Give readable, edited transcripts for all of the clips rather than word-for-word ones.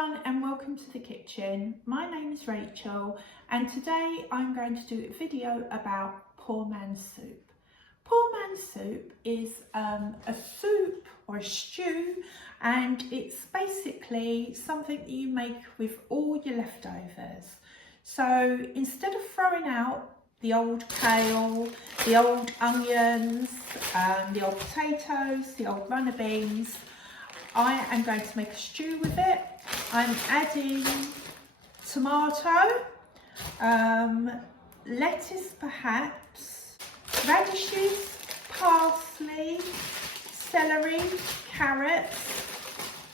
everyone and welcome to the kitchen. My name is Rachel and today I'm going to do a video about poor man's soup. Poor man's soup is a soup or a stew, and it's basically something that you make with all your leftovers. So instead of throwing out the old kale, the old onions, the old potatoes, the old runner beans, I am going to make a stew with it. I'm adding tomato, lettuce perhaps, radishes, parsley, celery, carrots,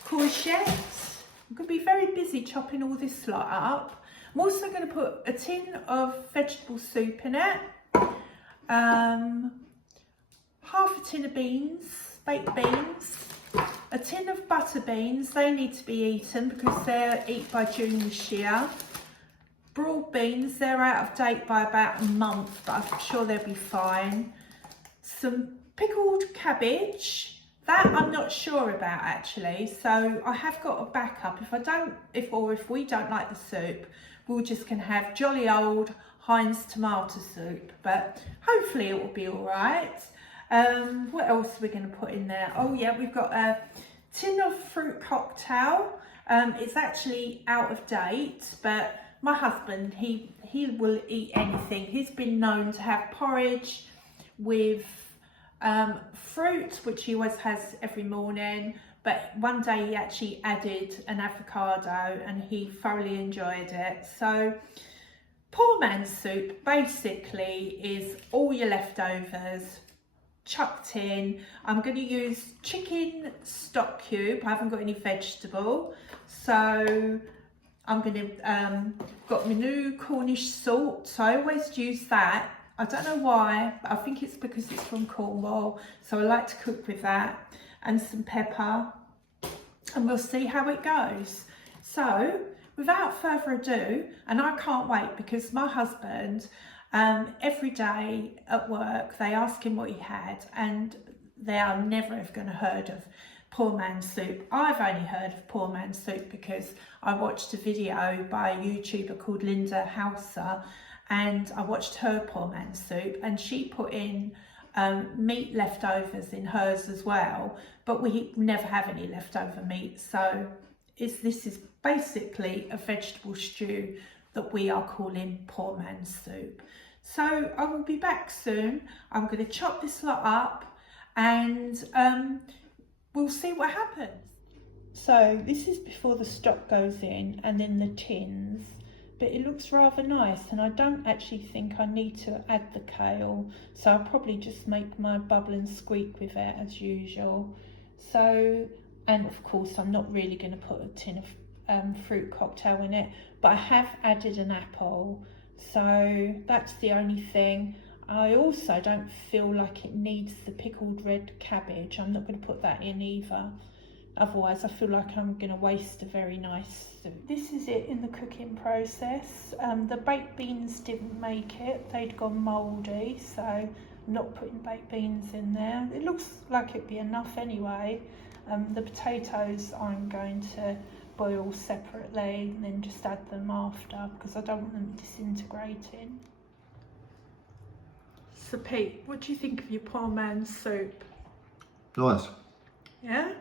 courgettes. I'm going to be very busy chopping all this lot up. I'm also going to put a tin of vegetable soup in it, half a tin of beans, baked beans, a tin of butter beans. They need to be eaten because they're eaten by June this year. Broad beans, they're out of date by about a month, but I'm sure they'll be fine. Some pickled cabbage, that I'm not sure about actually, so I have got a backup. If we don't like the soup, we're just gonna have jolly old Heinz tomato soup, but hopefully it will be all right. What else are we going to put in there? Oh yeah, we've got a tin of fruit cocktail. It's actually out of date, but my husband, he will eat anything. He's been known to have porridge with fruit, which he always has every morning, but one day he actually added an avocado and he thoroughly enjoyed it. So poor man's soup basically is all your leftovers chucked in. I'm going to use chicken stock cube. I haven't got any vegetable, so I'm going to got my new Cornish salt, so I always use that. I don't know why, but I think it's because it's from Cornwall, so I like to cook with that, and some pepper, and we'll see how it goes. So without further ado, and I can't wait because my husband, every day at work they ask him what he had, and they are never ever going to heard of poor man's soup. I've only heard of poor man's soup because I watched a video by a YouTuber called Linda Hauser, and I watched her poor man's soup, and she put in meat leftovers in hers as well, but we never have any leftover meat, so this is basically a vegetable stew that we are calling poor man's soup. So I will be back soon. I'm going to chop this lot up and we'll see what happens. So this is before the stock goes in and then the tins, but it looks rather nice, and I don't actually think I need to add the kale, so I'll probably just make my bubble and squeak with it as usual. So, and of course I'm not really going to put a tin of fruit cocktail in it, but I have added an apple, so that's the only thing. I also don't feel like it needs the pickled red cabbage. I'm not going to put that in either, otherwise I feel like I'm going to waste a very nice soup. This is it in the cooking process. The baked beans didn't make it, they'd gone mouldy, so I'm not putting baked beans in there. It looks like it'd be enough anyway. The potatoes I'm going to boil separately and then just add them after because I don't want them disintegrating. So Pete, what do you think of your poor man's soup? Nice. Yeah?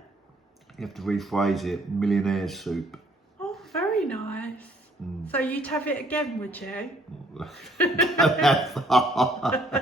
You have to rephrase it, millionaire soup. Oh, very nice. So you'd have it again, would you? Not that far.